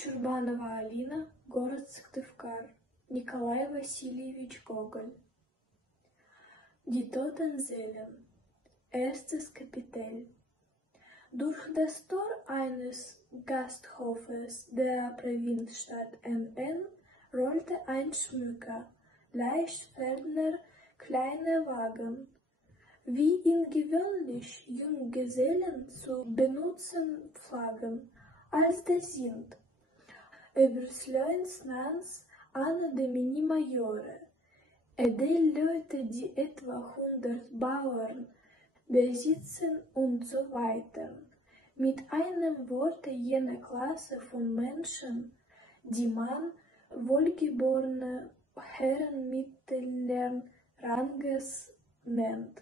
Чурбанова Алина, город Сыктывкар, Николай Васильевич Гоголь. Die Totenseelen, erstes Kapitel. Durch das Tor eines Gasthofes der Provinzstadt NN rollte ein schmucker, leicht fahrender kleiner Wagen, wie ihn gewöhnlich Junggesellen zu benutzen pflegen, als der sind. Oberstleutnants Anna Domini Majore, Edelleute, die etwa 100 Bauern besitzen und so weiter. Mit einem Worte jene Klasse von Menschen, die man wohlgeborene Herren mittleren Ranges nennt.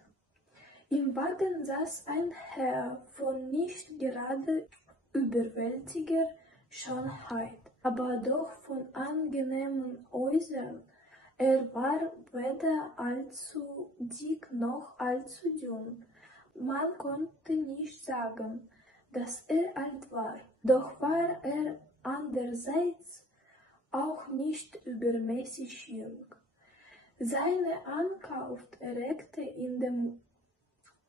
Im Wagen saß ein Herr von nicht gerade überwältiger Schönheit, aber doch von angenehmem Äußern. Er war weder allzu dick noch allzu dünn. Man konnte nicht sagen, dass er alt war, doch war er andererseits auch nicht übermäßig jung. Seine Ankunft erregte in dem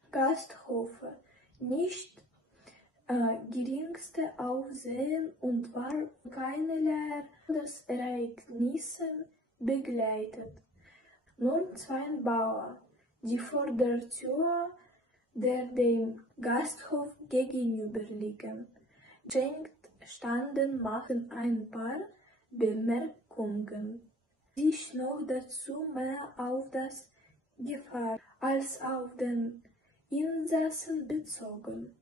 Gasthofe nicht geringste Aufsehen und war keinerlei Ereignissen begleitet. Nur zwei Bauern, die vor der Tür, der dem Gasthof gegenüberliegend standen, machten ein paar Bemerkungen, die sich noch dazu mehr auf das Gefahr als auf den Insassen bezogen.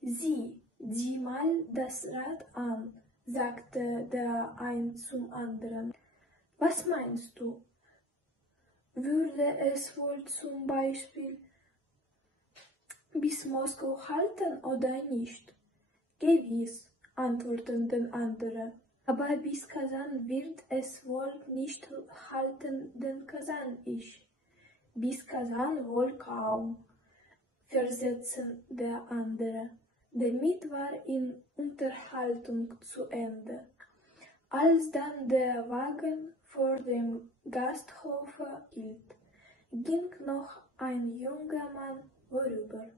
Sieh mal das Rad an, sagte der ein zum anderen. Was meinst du? Würde es wohl zum Beispiel bis Moskau halten oder nicht? Gewiss, antworteten den anderen. Aber bis Kasan wird es wohl nicht halten, denn Kasan ich. Bis Kasan wohl kaum, versetzte der andere. Damit war die Unterhaltung zu Ende. Als dann der Wagen vor dem Gasthofe hielt, ging noch ein junger Mann vorüber.